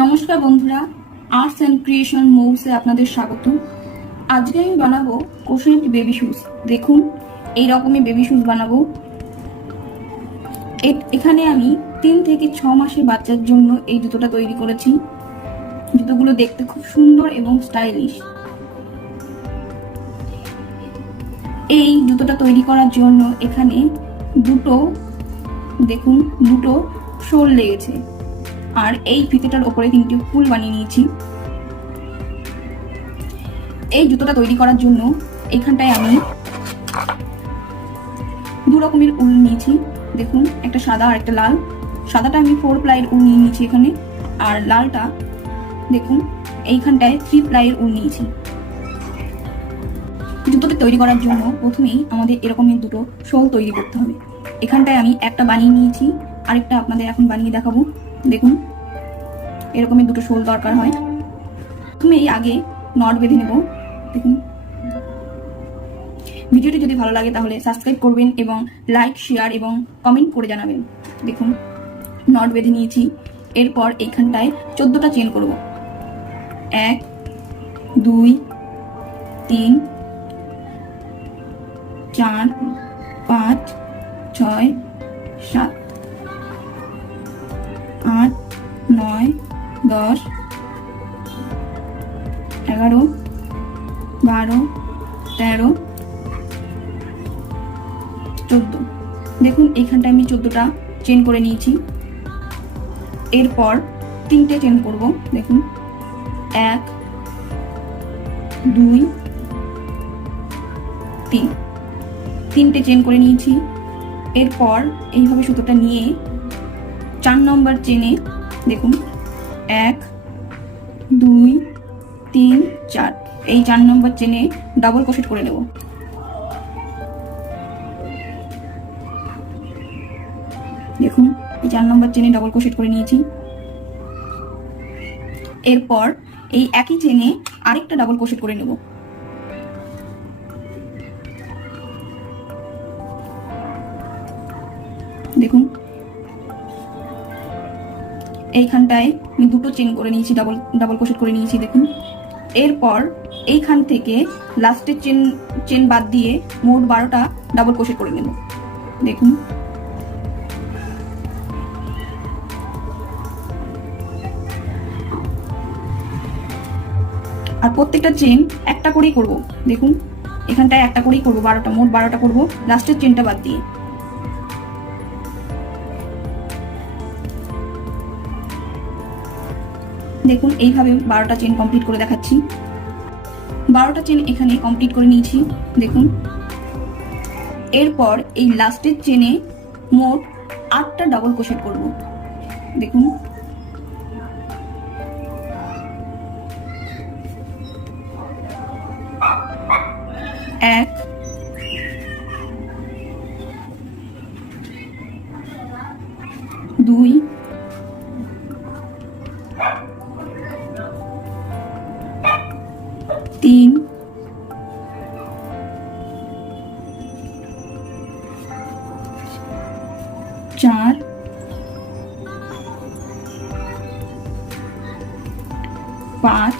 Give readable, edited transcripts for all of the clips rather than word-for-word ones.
নমস্কার বন্ধুরা, arts and creation মৌসে আপনাদের স্বাগত। আজকে আমি বানাবো কোশেন্ট বেবি শুজ। দেখুন, এই রকমের বেবি শুজ বানাবো। এখানে আমি 3 থেকে 6 মাসের বাচ্চার জন্য এই জুতোটা তৈরি করেছি। জুতোগুলো দেখতে খুব সুন্দর এবং স্টাইলিশ। এই জুতোটা তৈরি করার জন্য এখানে দুটো শোল লেগেছে, আর এই ফিতেটার ওপরে 3টে ফুল বানিয়ে নিয়েছি। এই জুতোটা তৈরি করার জন্য এখানটায় আমি 2 রকমের উল নিয়েছি। দেখুন, একটা সাদা আর একটা লাল। সাদাটা আমি 4 প্লাইয়ের উল নিয়ে নিয়েছি এখানে, আর লালটা দেখুন এইখানটায় 3 প্লাইয়ের উল নিয়েছি। জুতোটা তৈরি করার জন্য প্রথমেই আমাদের এরকমের দুটো শোল তৈরি করতে হবে। এখানটায় আমি একটা বানিয়ে নিয়েছি, আরেকটা আপনাদের এখন বানিয়ে দেখাবো। দেখুন, এরকমের দুটো শোল দরকার হয়। প্রথমেই আগে নট বেঁধে নেব। দেখুন, ভিডিওটি যদি ভালো লাগে তাহলে সাবস্ক্রাইব করবেন এবং লাইক, শেয়ার এবং কমেন্ট করে জানাবেন। দেখুন, নট বেঁধে নিয়েছি। এরপর এইখানটায় 14টা চেন করব। 1 2 3 4 5 6 7 8 9 10 11 12 13 14। দেখুন, এইখানটায় আমি 14টা চেন করে নিয়েছি। এরপর 3টে চেন করব। দেখুন, 1 2 3, 3টে চেন করে নিয়েছি। এরপর এইভাবে সুতোটা নিয়ে 4 নম্বর চেনে দেখুন 1 2 3 4, এই 4 নম্বর চেনে ডাবল ক্রোশেট করে নেব। দেখুন, এই 4 নম্বর চেনে ডাবল ক্রোশেট করে নিয়েছি। এরপর এই একই চেনে আরেকটা ডাবল ক্রোশেট করে নেব। দেখুন, এইখানটায় আমি 2টো চেন করে নিয়েছি, ডাবল ক্রোশেট করে নিয়েছি। দেখুন, এরপর এইখান থেকে লাস্টের চেন বাদ দিয়ে মোট 12টা ডাবল ক্রোশেট করে নেব। দেখুন, আর প্রত্যেকটা চেন একটা করেই করব। দেখুন, এখানটায় একটা করেই করব, 12টা, মোট 12টা করব লাস্টের চেনটা বাদ দিয়ে। দেখুন, এইভাবে 12টা চেন কমপ্লিট করে দেখাচ্ছি। 12টা চেন এখানে কমপ্লিট করে নিয়েছি। দেখুন, এরপর এই লাস্টের চেনে মোট 8টা ডাবল ক্রোশেট করব। দেখুন, 1 2 3 4 5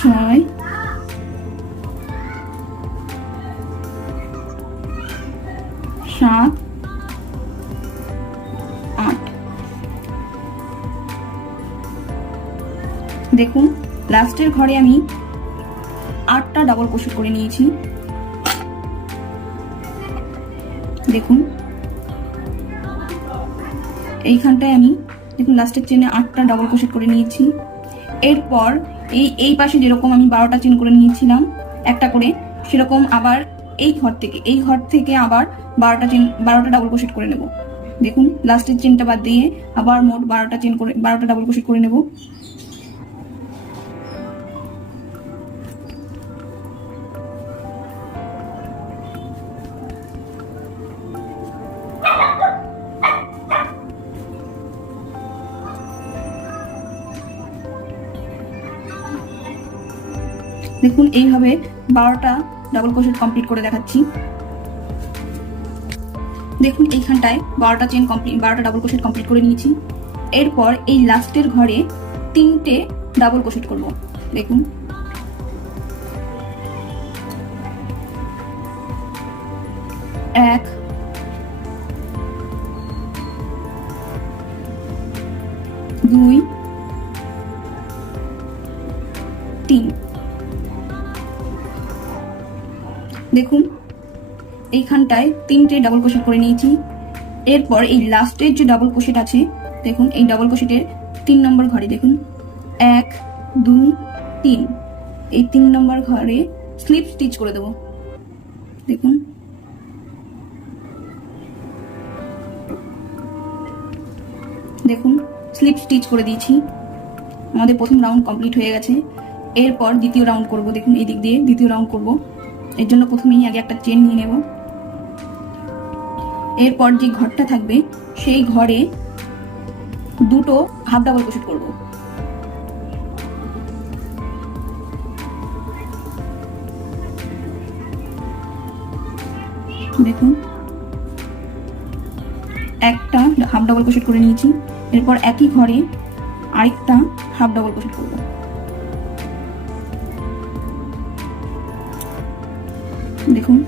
6 7 8। দেখুন, লাস্টের ঘরে আমি 8টা ডাবল ক্রোশেট করে নিয়েছি। দেখুন, এইখানটায় আমি দেখুন লাস্টের চেনে 8টা ডাবল ক্রোশেট করে নিয়েছি। এরপর এই পাশে যেরকম আমি 12টা চেন করে নিয়েছিলাম একটা করে, সেরকম আবার এই ঘর থেকে আবার 12টা ডাবল ক্রোশেট করে নেব। দেখুন, লাস্টের চেনটা বাদ দিয়ে আবার মোট 12টা ডাবল ক্রোশেট করে নেব। দেখুন, এইভাবে 12টা ডাবল ক্রোশেট কমপ্লিট করে দেখাচ্ছি। দেখুন এইখানটায় 12টা চেন কমপ্লিট, 12টা ডাবল ক্রোশেট কমপ্লিট করে নিয়েছি। এরপর এই লাস্টের ঘরে 3টে ডাবল ক্রোশেট করব। দেখুন এক, দুই, তিন। দেখুন এইখানটায় 3টে ডাবল ক্রোশেট করে নিয়েছি। এরপর এই লাস্টের যে ডাবল ক্রোশেট আছে, দেখুন এই ডাবল ক্রোশেটের 3 নম্বর ঘরে দেখুন 1, 2, 3, এই 3 নম্বর ঘরে স্লিপ স্টিচ করে দেব। দেখুন দেখুন স্লিপ স্টিচ করে দিয়েছি। আমাদের প্রথম রাউন্ড কমপ্লিট হয়ে গেছে। এরপর দ্বিতীয় রাউন্ড করব। দেখুন এই দিক দিয়ে দ্বিতীয় রাউন্ড করব। এর জন্য প্রথমেই আগে একটা চেন নিয়ে নেব। এরপর যে ঘরটা থাকবে সেই ঘরে 2টো হাফ ডাবল ক্রোশেট করব। দেখুন একটা হাফ ডাবল ক্রোশেট করে নিয়েছি। এরপর একই ঘরে আরেকটা হাফ ডাবল ক্রোশেট করব। দেখুন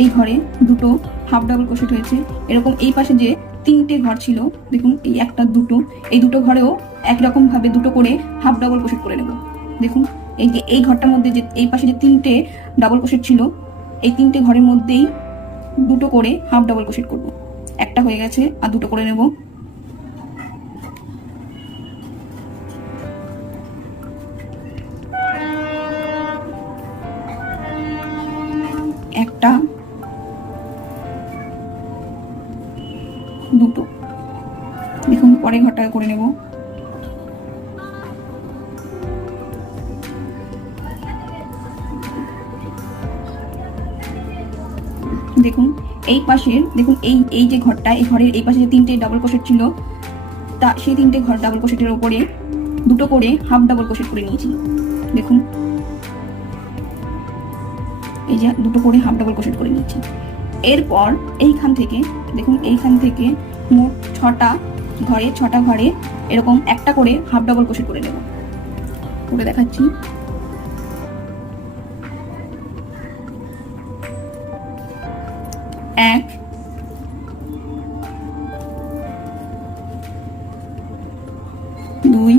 এই ঘরে 2টো হাফ ডাবল ক্রোশেট হয়েছে। এরকম এই পাশে যে 3টে ঘর ছিল, দেখুন এই একটা, দুটো, এই দুটো ঘরেও একরকম ভাবে 2টো করে হাফ ডাবল ক্রোশেট করে নেব। দেখুন এই যে এই ঘরটার মধ্যে যে এই পাশে যে 3টে ডাবল ক্রোশেট ছিল, এই 3টে ঘরের মধ্যেই 2টো করে হাফ ডাবল ক্রোশেট করব। একটা হয়ে গেছে, আর 2টো করে নেব। একটা, 2টো। দেখুন পরের ঘরটা করে নেব। দেখুন এই পাশের, দেখুন এই যে ঘরটা, এই ঘরের এই পাশে যে 3টে ডাবল ক্রোশেট ছিল, তা সেই 3টে ঘর ডাবল ক্রোশেটের উপরে 2টো করে হাফ ডাবল ক্রোশেট করে নিয়েছি। দেখুন এই যে 2টো করে হাফ ডাবল ক্রোশেট করে নিয়েছি। এরপর এইখান থেকে, দেখুন এইখান থেকে মোট 6টা ঘরে এরকম একটা করে হাফ ডাবল ক্রোশেট করে নেব। করে দেখাচ্ছি। এক, দুই,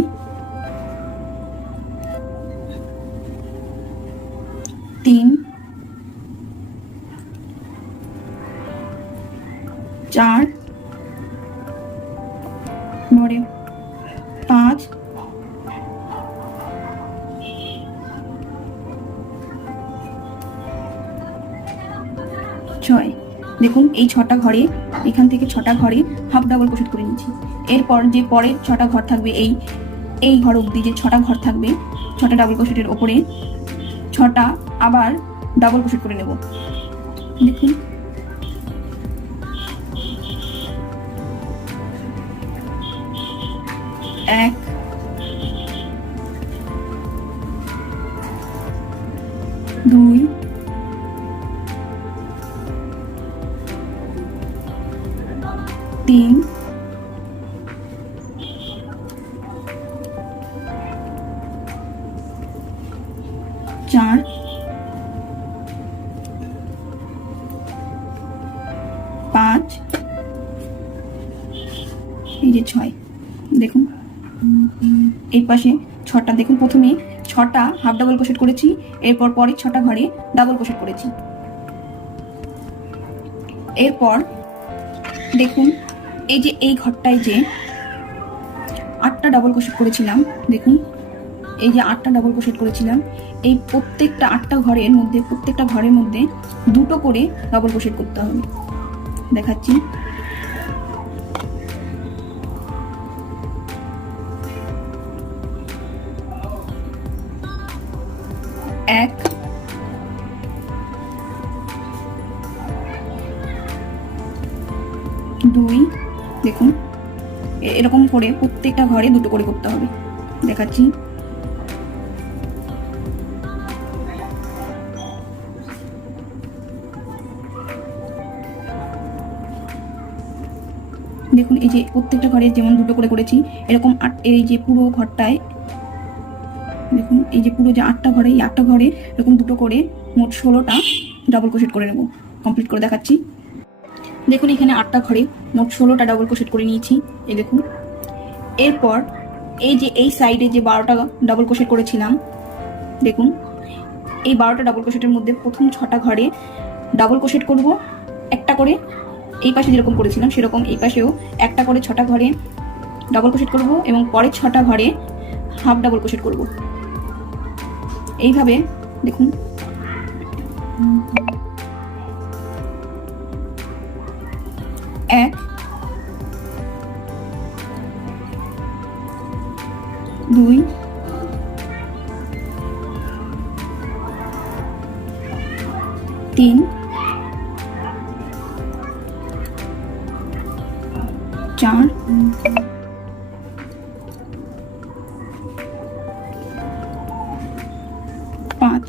তিন, চার, 5, 6। দেখুন এই 6টা ঘরে, এখান থেকে 6টা ঘরে হাফ ডাবল ক্রোশেট করে নিয়েছি। এরপর যে পরের 6টা ঘর থাকবে, এই ঘর অবধি যে 6টা ঘর থাকবে, 6টা ডাবল ক্রোশেটের ওপরে 6টা আবার ডাবল ক্রোশেট করে নেব। দেখুন এক, দুই, তিন, চার, 5, এই যে 6। দেখুন এই পাশে 6টা, দেখুন প্রথমে 6টা হাফ ডাবল ক্রোশেট করেছি। এরপর পরের 6টা ঘরে ডাবল ক্রোশেট করেছি। এরপর দেখুন এই যে এই ঘরটায় যে 8টা ডাবল ক্রোশেট করেছিলাম, দেখুন এই যে 8টা ডাবল ক্রোশেট করেছিলাম, এই প্রত্যেকটা 8টা ঘরের মধ্যে, প্রত্যেকটা ঘরের মধ্যে 2টো করে ডাবল ক্রোশেট করতে হবে। দেখাচ্ছি। এক, দুই, দেখুন এরকম করে প্রত্যেকটা ঘরে 2টো করে করতে হবে। দেখাচ্ছি। দেখুন এই যে প্রত্যেকটা ঘরে যেমন দুটো করে করেছি, এরকম এই যে পুরো ঘরটায় দেখুন এই যে পুরো যে 8টা ঘরে, এই 8টা ঘরে এরকম দুটো করে মোট 16টা ডাবল ক্রোশেট করে নেব। কমপ্লিট করে দেখাচ্ছি। দেখুন এখানে 8টা ঘরে মোট 16টা ডাবল ক্রোশেট করে নিয়েছি, এই দেখুন। এরপর এই যে এই সাইডে যে 12টা ডাবল ক্রোশেট করেছিলাম, দেখুন এই 12টা ডাবল ক্রোশেটের মধ্যে প্রথম 6টা ঘরে ডাবল ক্রোশেট করব একটা করে। এই পাশে যেরকম করেছিলাম সেরকম এই পাশেও একটা করে 6টা ঘরে ডাবল ক্রোশেট করব এবং পরের 6টা ঘরে হাফ ডাবল ক্রোশেট করব। এইভাবে দেখুন এক, দুই, তিন, চার, পাঁচ,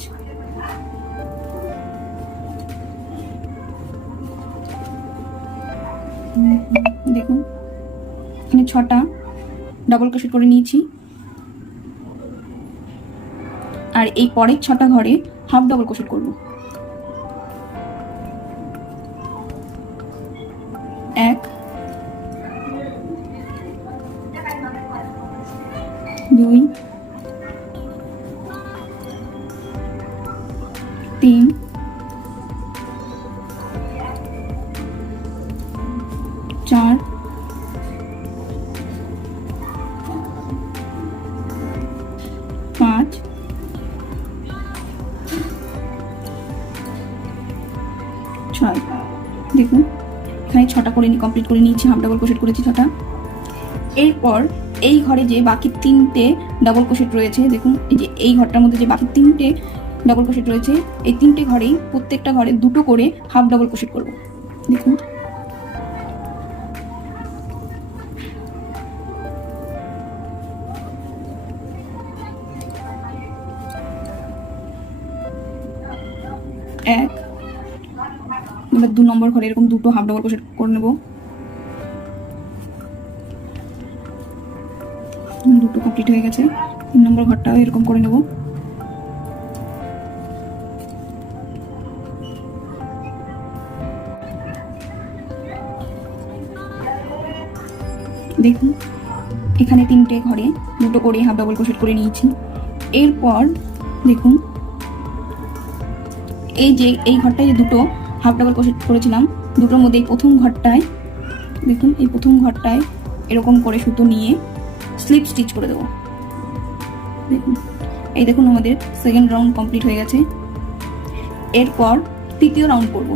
দেখুন এখানে 6টা ডাবল ক্রোশেট করে নিয়েছি। আর এই পরের 6টা ঘরে হাফ ডাবল ক্রোশেট করব। এক, দুই, তিন, চার, পাঁচ, ছয়। দেখুন এখানে 6টা করে কমপ্লিট করে নিয়েছি, হাফ ডাবল ক্রোশেট করেছি 6টা। এরপর এই ঘরে যে বাকি 3টে ডাবল ক্রোশেট রয়েছে, দেখুন এই যে এই ঘরটার মধ্যে যে বাকি 3টে ডাবল ক্রোশেট রয়েছে, এই 3টে ঘরেই প্রত্যেকটা ঘরে দুটো করে হাফ ডাবল ক্রোশেট করব। দেখুন এক, এবার 2 নম্বর ঘরে এরকম দুটো হাফ ডাবল ক্রোশেট করে নেব। দুটো কমপ্লিট হয়ে গেছে। 3 নম্বর ঘরটাও এরকম করে নেব। দেখুন এখানে 3টে ঘরে দুটো করে হাফ ডাবল ক্রোশেট করে নিয়েছি। এরপর দেখুন এই যে এই ঘরটায় যে দুটো হাফ ডাবল ক্রোশেট করেছিলাম, দুটোর মধ্যে এই প্রথম ঘরটায় দেখুন এই প্রথম ঘরটায় এরকম করে সুতো নিয়ে স্লিপ স্টিচ করে দেবো। দেখুন এই দেখুন আমাদের সেকেন্ড রাউন্ড কমপ্লিট হয়ে গেছে। এরপর তৃতীয় রাউন্ড করব।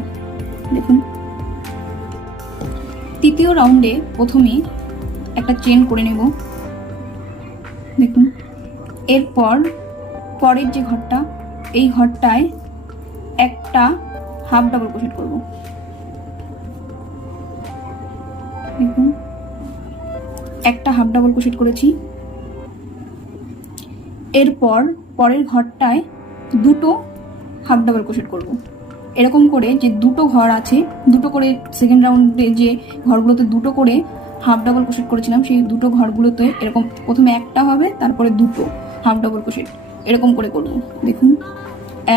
দেখুন তৃতীয় রাউন্ডে প্রথমে একটা চেন করে নেব। দেখুন এরপর পরের যে ঘরটা, এই ঘরটায় একটা হাফ ডাবল ক্রোশেট করব। দেখুন একটা হাফ ডাবল ক্রোশেট করেছি। এরপর পরের ঘরটায় দুটো হাফ ডাবল ক্রোশেট করব। এরকম করে যে দুটো ঘর আছে, দুটো করে সেকেন্ড রাউন্ডে যে ঘরগুলোতে দুটো করে হাফ ডাবল ক্রোশেট করেছিলাম, সেই দুটো ঘরগুলোতে এরকম প্রথমে একটা হবে, তারপরে দুটো হাফ ডাবল ক্রোশেট এরকম করে করব। দেখুন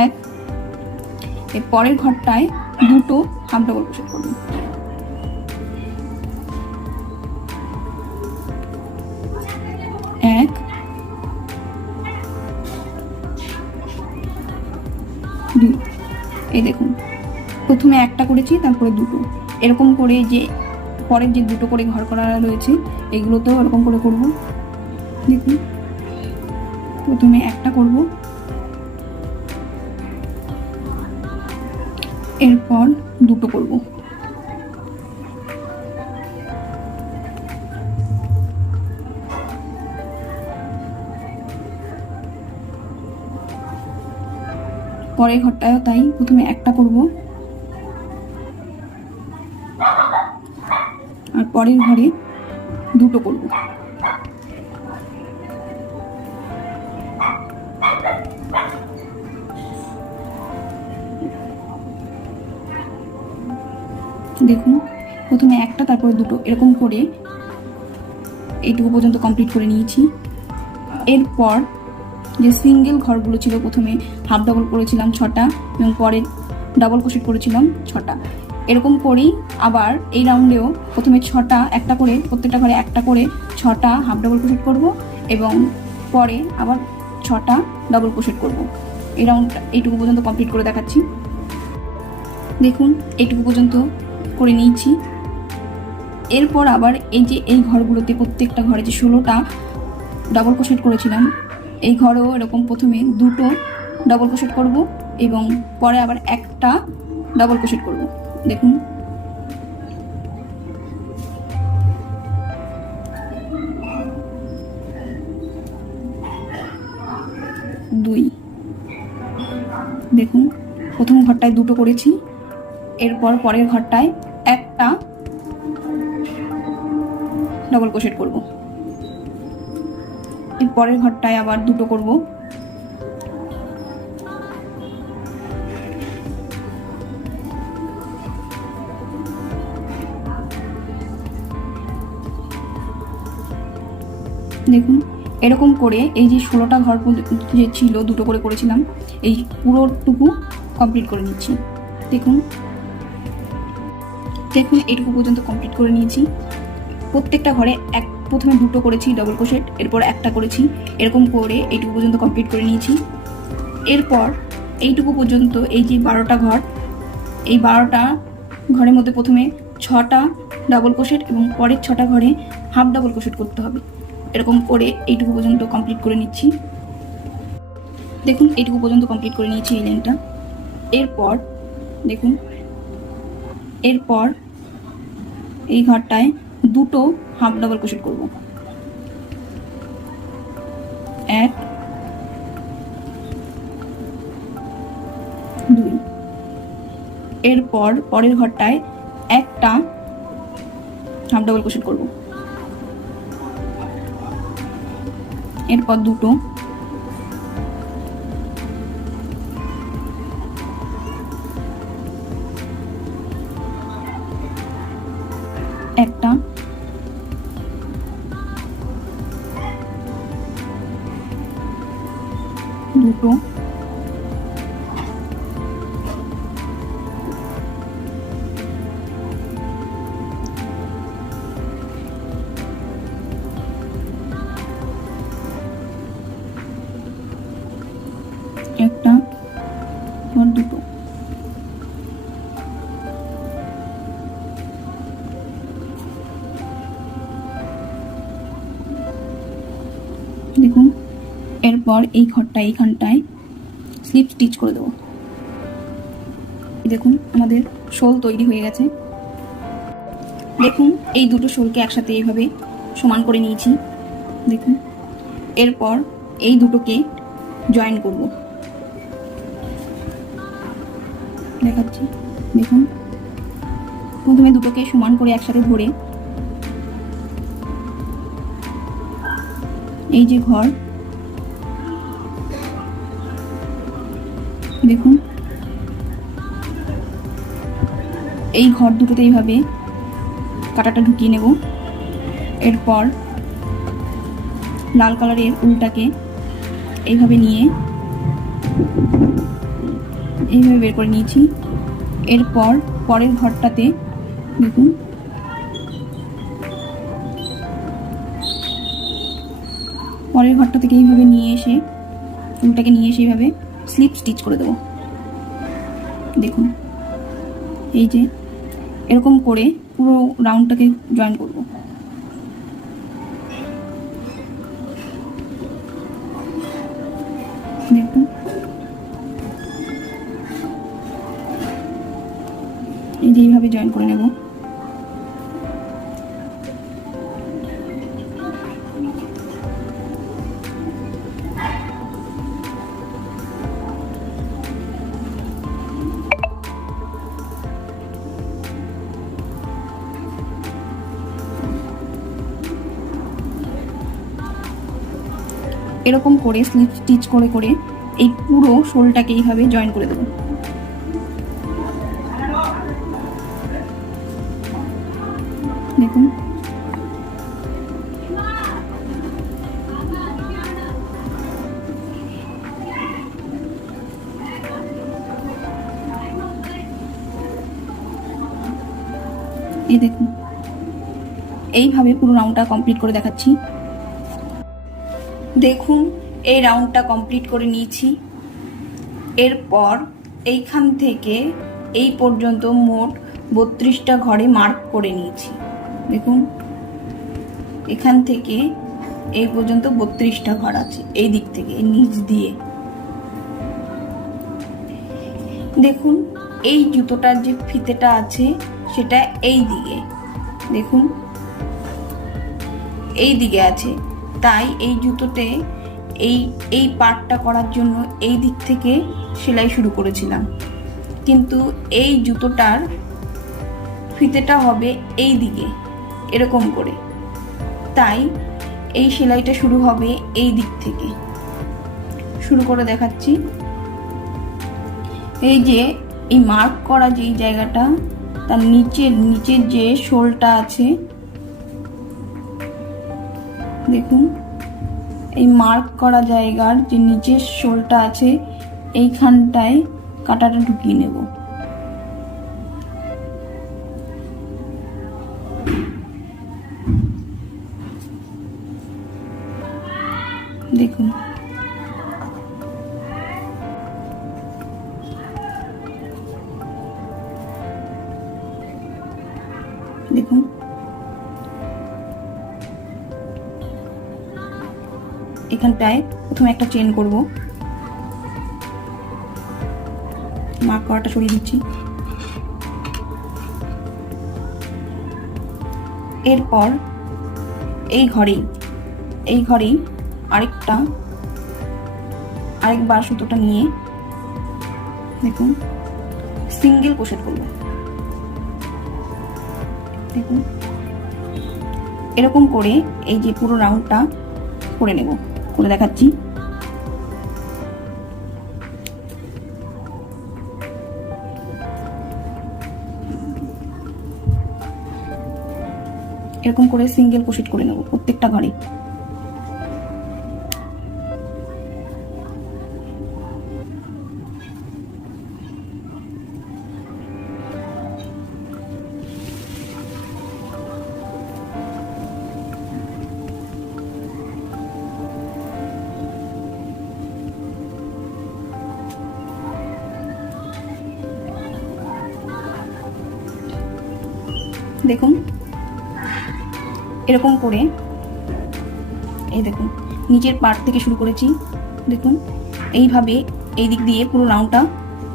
এক, এর পরের ঘরটায় দুটো হাফ ডাবল ক্রোশেট করব। এক, দুই। এই দেখুন প্রথমে একটা করেছি, তারপরে দুটো, এরকম করে যে পরের যে দুটো করে ঘর করা রয়েছে এগুলোতেও এরকম করে করব। দেখুন প্রথমে একটা করব, এরপর দুটো করব। পরের ঘরটায়ও তাই, প্রথমে একটা করব আর পরের ঘরে দুটো করব। দেখুন প্রথমে একটা তারপরে দুটো এরকম করে এইটুকু পর্যন্ত কমপ্লিট করে নিয়েছি। এরপর যে সিঙ্গেল ঘরগুলো ছিল, প্রথমে হাফ ডাবল করেছিলাম 6টা এবং পরে ডাবল ক্রোশেট করেছিলাম 6টা। এরকম করেই আবার এই রাউন্ডেও প্রথমে 6টা একটা করে, প্রত্যেকটা ঘরে একটা করে 6টা হাফ ডাবল ক্রোশেট করব এবং পরে আবার 6টা ডাবল ক্রোশেট করব। এই রাউন্ডটা এইটুকু পর্যন্ত কমপ্লিট করে দেখাচ্ছি। দেখুন এইটুকু পর্যন্ত করে নিয়েছি। এরপর আবার এই ঘরগুলোতে প্রত্যেকটা ঘরে যে 16টা ডাবল ক্রোশেট করেছিলাম, এই ঘরেও এরকম প্রথমে দুটো ডাবল ক্রোশেট করব এবং পরে আবার একটা ডাবল ক্রোশেট করব। দেখুন দুই, দেখুন প্রথম ঘরটায় দুটো করেছি, এরপর পরের ঘরটায় একটা ডাবল ক্রোশেট করব, এর পরের ঘরটায় আবার দুটো করব, দেখুন এরকম করে এই যে 16টা ঘর যে ছিল দুটো করে করেছিলাম, এই পুরোটুকু কমপ্লিট করে নিচ্ছি। দেখুন দেখুন এইটুকু পর্যন্ত কমপ্লিট করে নিয়েছি। প্রত্যেকটা ঘরে প্রথমে দুটো করেছি ডাবল ক্রোশেট, এরপর একটা করেছি, এরকম করে এইটুকু পর্যন্ত কমপ্লিট করে নিয়েছি। এরপর এইটুকু পর্যন্ত এই যে 12টা ঘর, এই 12টা ঘরের মধ্যে প্রথমে 6টা ডাবল ক্রোশেট এবং পরের 6টা ঘরে হাফ ডাবল ক্রোশেট করতে হবে। এরকম করে এইটুকু পর্যন্ত কমপ্লিট করে নিচ্ছি। দেখুন এইটুকু পর্যন্ত কমপ্লিট করে নিয়েছি এই লাইনটা। এরপর দেখুন, এরপর এই ঘরটায় দুটো হাফ ডাবল ক্রোশেট করব, এক দুই। এরপর পরের ঘরটায় একটা হাফ ডাবল ক্রোশেট করব, এরপর দুটো, একটা, দুটো, একটা আর দুটো। দেখুন এরপর এই ঘরটা এইখানটায় স্লিপ স্টিচ করে দেবো। দেখুন আমাদের শোল তৈরি হয়ে গেছে। দেখুন এই দুটো শোলকে একসাথে এইভাবে সমান করে নিয়েছি। দেখুন এরপর এই দুটোকে জয়েন করব, দেখাচ্ছি। দেখুন প্রথমে দুটোকে সমান করে একসাথে ধরে এই যে ঘর, দেখুন এই ঘর দুটোতে এইভাবে কাঁটাটা ঢুকিয়ে নেব। এরপর লাল কালারের উলটাকে এইভাবে নিয়ে এইভাবে বের করে নিয়েছি। এরপর পরের ঘরটাতে দেখুন পরের ঘরটা থেকে এইভাবে নিয়ে এসে উলটাকে নিয়ে এসে এইভাবে স্লিপ স্টিচ করে দেবো। দেখুন এই যে এরকম করে পুরো রাউন্ডটাকে জয়েন করব। দেখুন এই যে এইভাবে জয়েন করে নেব। এরকম করে স্লিপ স্টিচ করে করে এই পুরো শোলটাকে এইভাবে জয়েন করে দেবো। দেখুন এই দেখুন এইভাবে পুরো রাউন্ডটা কমপ্লিট করে দেখাচ্ছি। দেখুন এই রাউন্ডটা কমপ্লিট করে নিয়েছি। এরপর এইখান থেকে এই পর্যন্ত মোট 32টা ঘরে মার্ক করে নিয়েছি। দেখুন এখান থেকে এই পর্যন্ত 32টা ঘর আছে, এই দিক থেকে নিচ দিয়ে। দেখুন এই জুতোটার যে ফিতেটা আছে সেটা এই দিকে, দেখুন এই দিকে আছে, তাই এই জুতোতে এই পার্টটা করার জন্য এই দিক থেকে সেলাই শুরু করেছিলাম, কিন্তু এই জুতোটার ফিতেটা হবে এই দিকে এরকম করে, তাই এই সেলাইটা শুরু হবে এই দিক থেকে। শুরু করে দেখাচ্ছি। এই যে এই মার্ক করা যেই জায়গাটা, তার নিচের যে শোলটা আছে, দেখুন এই মার্ক করা জায়গার যে নিচের শোলটা আছে এইখানটায় কাঁটাটা ঢুকিয়ে নেব। দেখুন দেখুন এখানটায় প্রথমে একটা চেন করব, মার্ক করাটা সরিয়ে দিচ্ছি। এরপর এই ঘরেই আরেকবার সুতোটা নিয়ে দেখুন সিঙ্গেল ক্রোশেট করব। দেখুন এরকম করে এই যে পুরো রাউন্ডটা করে নেব, করে দেখাচ্ছি। এরকম করে সিঙ্গেল ক্রোশেট করে নেব প্রত্যেকটা ঘরে। দেখুন এরকম করে এই দেখুন নিচের পার্ট থেকে শুরু করেছি, দেখুন এইভাবে এই দিক দিয়ে পুরো রাউন্ডটা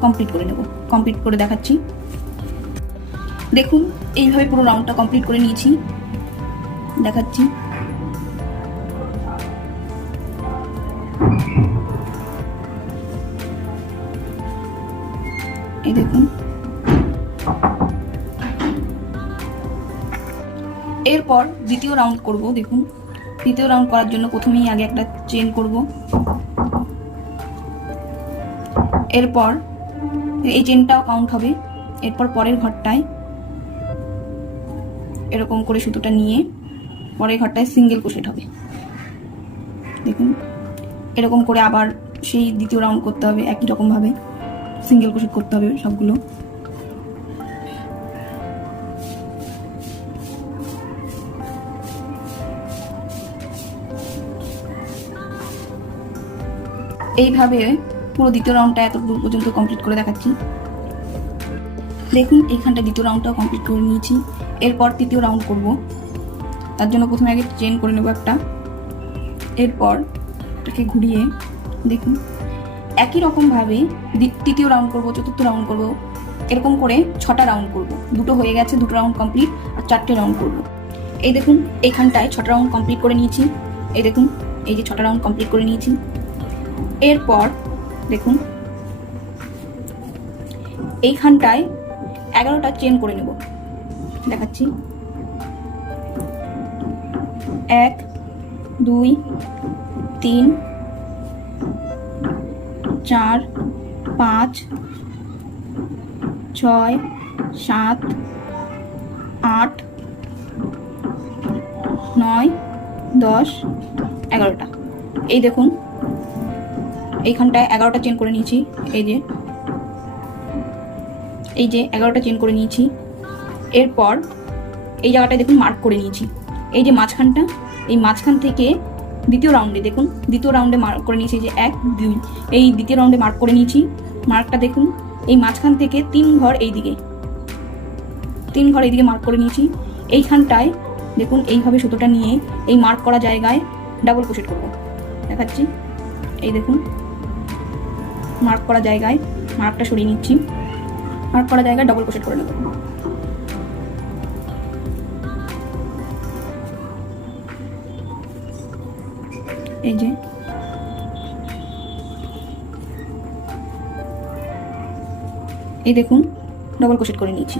কমপ্লিট করে নেব। কমপ্লিট করে দেখাচ্ছি। দেখুন এইভাবে পুরো রাউন্ডটা কমপ্লিট করে নিয়েছি, দেখাচ্ছি। এই দেখুন এরপর দ্বিতীয় রাউন্ড করব। দেখুন দ্বিতীয় রাউন্ড করার জন্য প্রথমেই আগে একটা চেন করব, এরপর এই চেনটাও কাউন্ট হবে। এরপর পরের ঘরটায় এরকম করে সুতোটা নিয়ে পরের ঘরটায় সিঙ্গেল ক্রোশেট হবে। দেখুন এরকম করে আবার সেই দ্বিতীয় রাউন্ড করতে হবে, একই রকম ভাবে সিঙ্গেল ক্রোশেট করতে হবে সবগুলো। এইভাবে পুরো দ্বিতীয় রাউন্ডটা এত দূর পর্যন্ত কমপ্লিট করে দেখাচ্ছি। দেখুন এইখানটা দ্বিতীয় রাউন্ডটাও কমপ্লিট করে নিয়েছি। এরপর তৃতীয় রাউন্ড করব, তার জন্য প্রথমে আগে চেন করে নেব একটা, এরপর এটাকে ঘুরিয়ে দেখুন একই রকমভাবে তৃতীয় রাউন্ড করব, চতুর্থ রাউন্ড করব, এরকম করে 6টা রাউন্ড করব। দুটো হয়ে গেছে, 2টো রাউন্ড কমপ্লিট, আর 4টে রাউন্ড করব। এই দেখুন এইখানটায় 6টা রাউন্ড কমপ্লিট করে নিয়েছি। এই দেখুন এই যে 6টা রাউন্ড কমপ্লিট করে নিয়েছি। এরপর দেখুন এইখানটায় 11টা চেন করে নেব, দেখাচ্ছি। 1 2 3 4 5 6 7 8 9, 10, 11টা। এই দেখুন এইখানটায় 11টা চেন করে নিয়েছি। এই যে 11টা চেন করে নিয়েছি। এরপর এই জায়গাটায় দেখুন মার্ক করে নিয়েছি। এই যে মাঝখানটা, এই মাঝখান থেকে দ্বিতীয় রাউন্ডে দেখুন, দ্বিতীয় রাউন্ডে মার্ক করে নিয়েছি যে 1, 2, এই দ্বিতীয় রাউন্ডে মার্ক করে নিয়েছি। মার্কটা দেখুন এই মাঝখান থেকে 3 ঘর এইদিকে, 3 ঘর এইদিকে মার্ক করে নিয়েছি। এইখানটায় দেখুন এইভাবে সুতোটা নিয়ে এই মার্ক করা জায়গায় ডাবল ক্রোশেট করব। দেখাচ্ছি, এই দেখুন মার্ক করা জায়গায় মার্কটা সরিয়ে নিচ্ছি, মার্ক করা জায়গায় ডাবল ক্রোশেট করে নেব। এই যে এই দেখুন ডাবল ক্রোশেট করে নিয়েছি।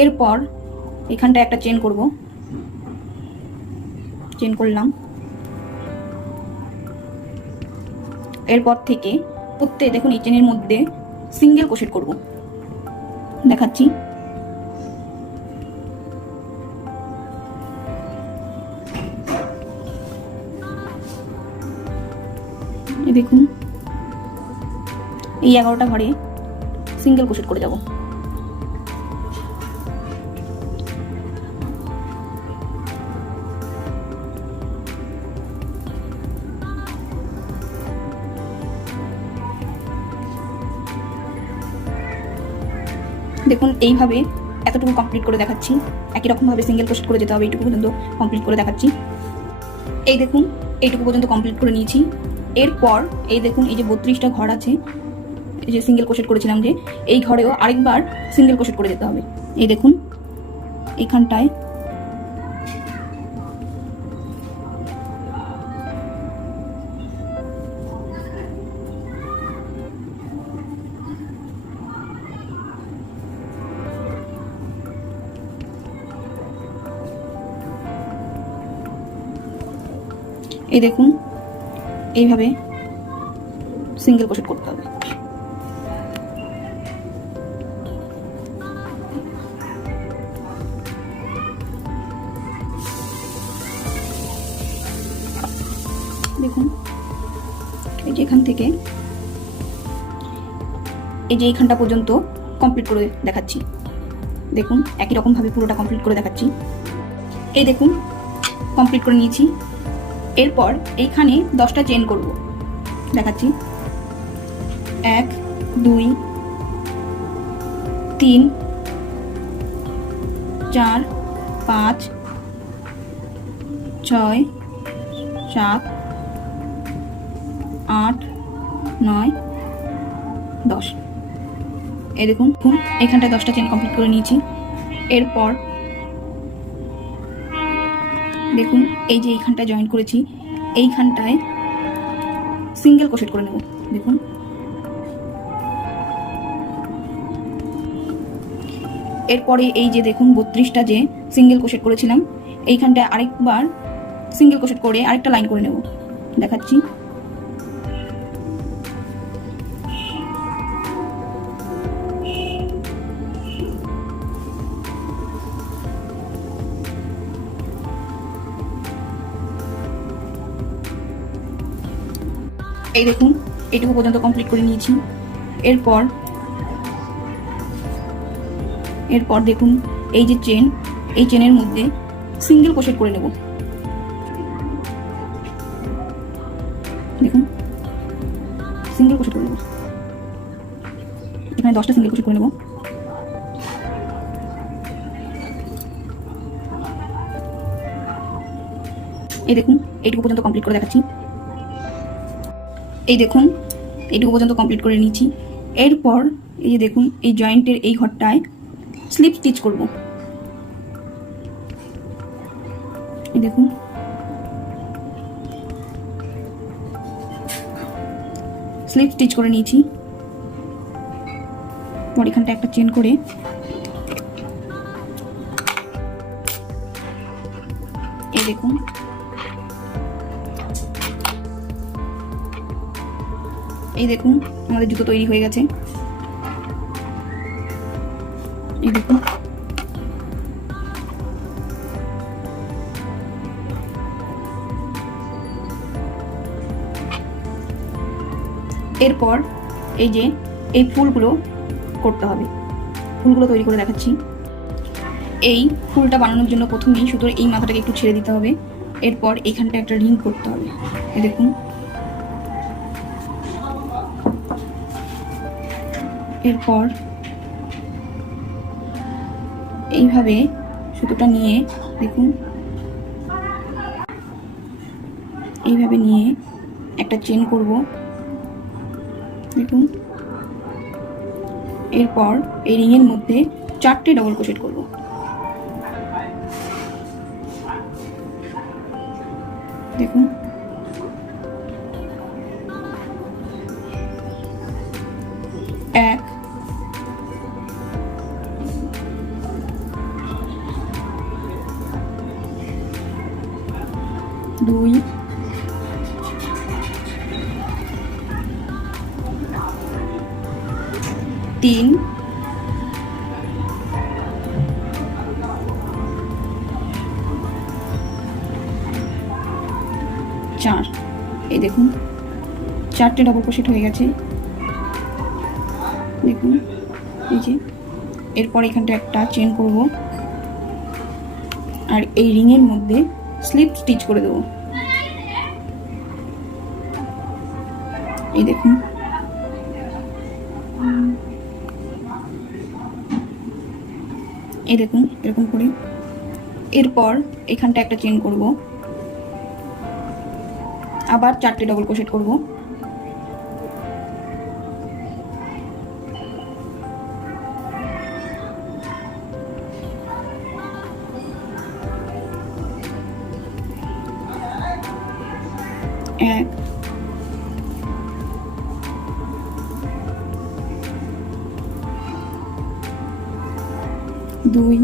এরপর এখানটায় একটা চেন করব, চেন করলাম। এরপর থেকে প্রত্যেক দেখুন এই চেনের মধ্যে সিঙ্গেল ক্রোশেট করব। দেখাচ্ছি, এই দেখুন এই 11টা ঘরে সিঙ্গেল ক্রোশেট করে যাব। দেখুন এইভাবে এতটুকু কমপ্লিট করে দেখাচ্ছি। একই রকমভাবে সিঙ্গেল ক্রোশেট করে যেতে হবে, এইটুকু পর্যন্ত কমপ্লিট করে দেখাচ্ছি। এই দেখুন এইটুকু পর্যন্ত কমপ্লিট করে নিয়েছি। এরপর এই দেখুন এই যে 32টা ঘর আছে, এই যে সিঙ্গেল ক্রোশেট করেছিলাম, যে এই ঘরেও আরেকবার সিঙ্গেল ক্রোশেট করে যেতে হবে। এই দেখুন এইখানটায় এই দেখুন এইভাবে সিঙ্গেল ক্রোশেট করতে হবে। দেখুন এই যে এখান থেকে এই যে এইখানটা পর্যন্ত কমপ্লিট করে দেখাচ্ছি। দেখুন একই রকম ভাবে পুরোটা কমপ্লিট করে দেখাচ্ছি। এই দেখুন কমপ্লিট করে নিয়েছি। এরপর এইখানে 10টা চেন করব। দেখাচ্ছি, 1, 2, 3, 4, 5, 6, 7, 8, 9, 10। এই দেখুন এখানটায় 10টা চেন কমপ্লিট করে নিয়েছি। এরপর দেখুন এই যে এইখানটায় জয়েন করেছি, এইখানটায় সিঙ্গেল ক্রোশেট করে নেব। দেখুন এরপরে এই যে দেখুন 32টা যে সিঙ্গেল ক্রোশেট করেছিলাম, এইখানটায় আরেকবার সিঙ্গেল ক্রোশেট করে আরেকটা লাইন করে নেব। দেখাচ্ছি, এই দেখুন এইটুকু পর্যন্ত কমপ্লিট করে নিয়েছি। এরপর দেখুন এই যে চেন, এই চেনের মধ্যে সিঙ্গেল ক্রোশেট করে নেব। দেখুন সিঙ্গেল ক্রোশেট করে নেব, এখানে 10টা সিঙ্গেল ক্রোশেট করে নেব। এই দেখুন এইটুকু পর্যন্ত কমপ্লিট করে দেখাচ্ছি। এই দেখুন এইটুকু পর্যন্ত কমপ্লিট করে নিয়েছি। এরপর এই যে দেখুন এই জয়েন্টের এই ঘরটায় স্লিপ স্টিচ করব। এই দেখুন স্লিপ স্টিচ করে নিয়েছি। পর এখানটা একটা চেন করে এই দেখুন এই দেখুন আমাদের জুতো তৈরি হয়ে গেছে। এই দেখুন এরপর এই যে এই ফুলগুলো করতে হবে, ফুলগুলো তৈরি করে দেখাচ্ছি। এই ফুলটা বানানোর জন্য প্রথমেই সুতোর এই মাথাটাকে একটু ছেড়ে দিতে হবে। এরপর এখানটা একটা রিং করতে হবে, এই দেখুন। এরপর এইভাবে সুতোটা নিয়ে দেখুন, এইভাবে নিয়ে একটা চেন করব, দেখুন। এরপর এই রিংয়ের মধ্যে 4টে ডবল ক্রোশেট করব। দেখুন, 1 2 3 4। এই দেখুন 4টে ডবল ক্রোশেট হয়ে গেছে, দেখুন এই যে। এরপর এখানটা একটা চেন করব আর এই রিংয়ের মধ্যে স্লিপ স্টিচ করে দেবো, এই দেখুন। এই দেখুন এরকম করে। এরপর এখানটা একটা চেন করব, আবার 4টে ডবল ক্রোশেট করব। এক, দুই,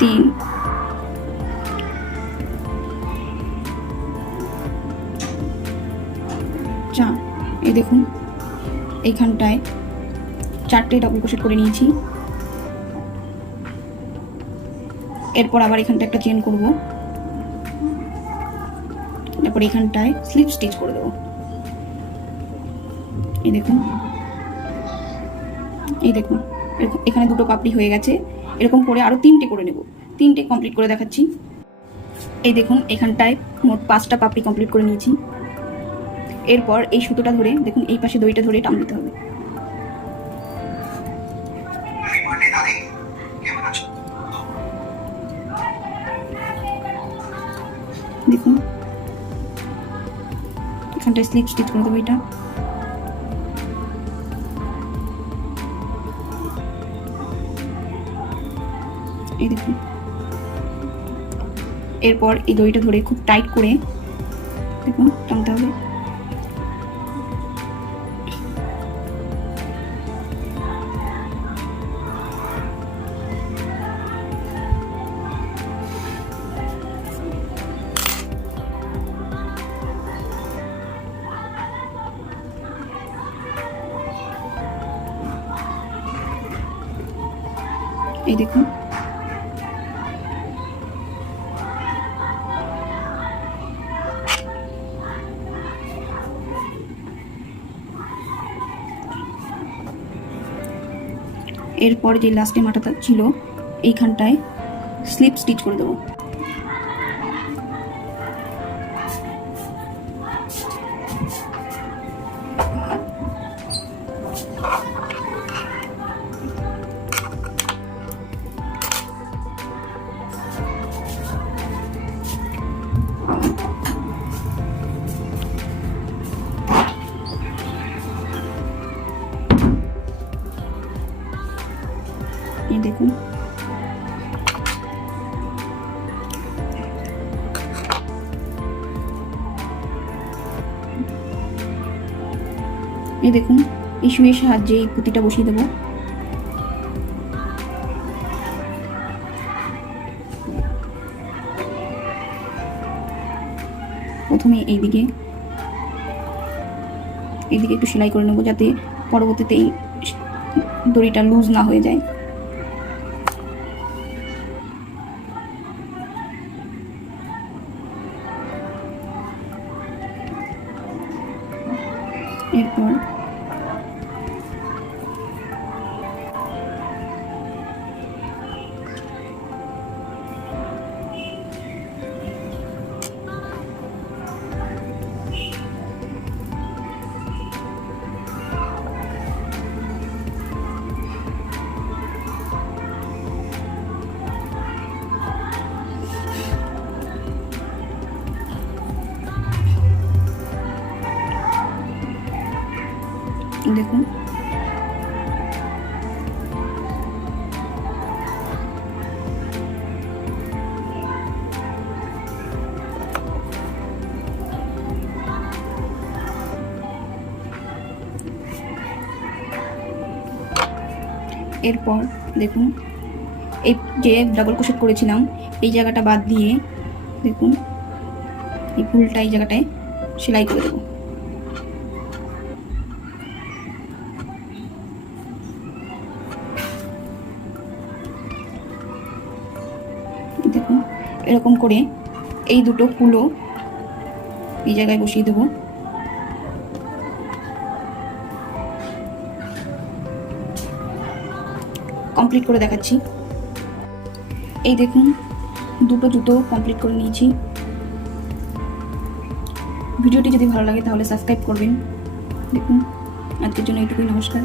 তিন, চার। এই দেখুন এইখানটায় 4টে ডবল ক্রোশেট করে নিয়েছি। এরপর আবার এখানটা একটা চেন করব, তারপর এখানটায় স্লিপ স্টিচ করে দেবো, এই দেখুন। এই দেখুন এখানে 2টো পাপড়ি হয়ে গেছে। এরকম করে আরো 3টে করে নেব, 3টে কমপ্লিট করে দেখাচ্ছি। এই দেখুন এখানটায় মোট 5টা পাপড়ি কমপ্লিট করে নিয়েছি। এরপর এই সুতোটা ধরে দেখুন এই পাশে দড়িটা ধরে টান দিতে হবে, দেখুন। এখানটায় স্লিপ স্টিচ করে দেবো এটা, এই দেখুন। এরপর এই দড়িটা ধরে খুব টাইট করে দেখুন টানতে হবে, এই দেখুন। এরপর যে লাস্টে মাথাটা ছিল এইখানটায় স্লিপ স্টিচ করে দেবো, এই দেখুন। এই দেখুন এই সুইয়ের সাহায্যে এই পুঁতিটা বসিয়ে দেবো, প্রথমে এইদিকে একটু সেলাই করে নেবো যাতে পরবর্তীতে এই দড়িটা লুজ না হয়ে যায়। এরপর দেখুন এরপর দেখুন এই যে ডাবল ক্রোশেট করেছিলাম এই জায়গাটা বাদ দিয়ে দেখুন এই ফুলটা এই জায়গাটায় সেলাই করে দেবো। দেখুন এরকম করে এই দুটো ফুলও এই জায়গায় বসিয়ে দেবো। কমপ্লিট করে দেখাচ্ছি। এই দেখুন দুটো জুতো কমপ্লিট করে নিয়েছি। ভিডিওটি যদি ভালো লাগে তাহলে সাবস্ক্রাইব করবেন। দেখুন আজকের জন্য এইটুকুই, নমস্কার।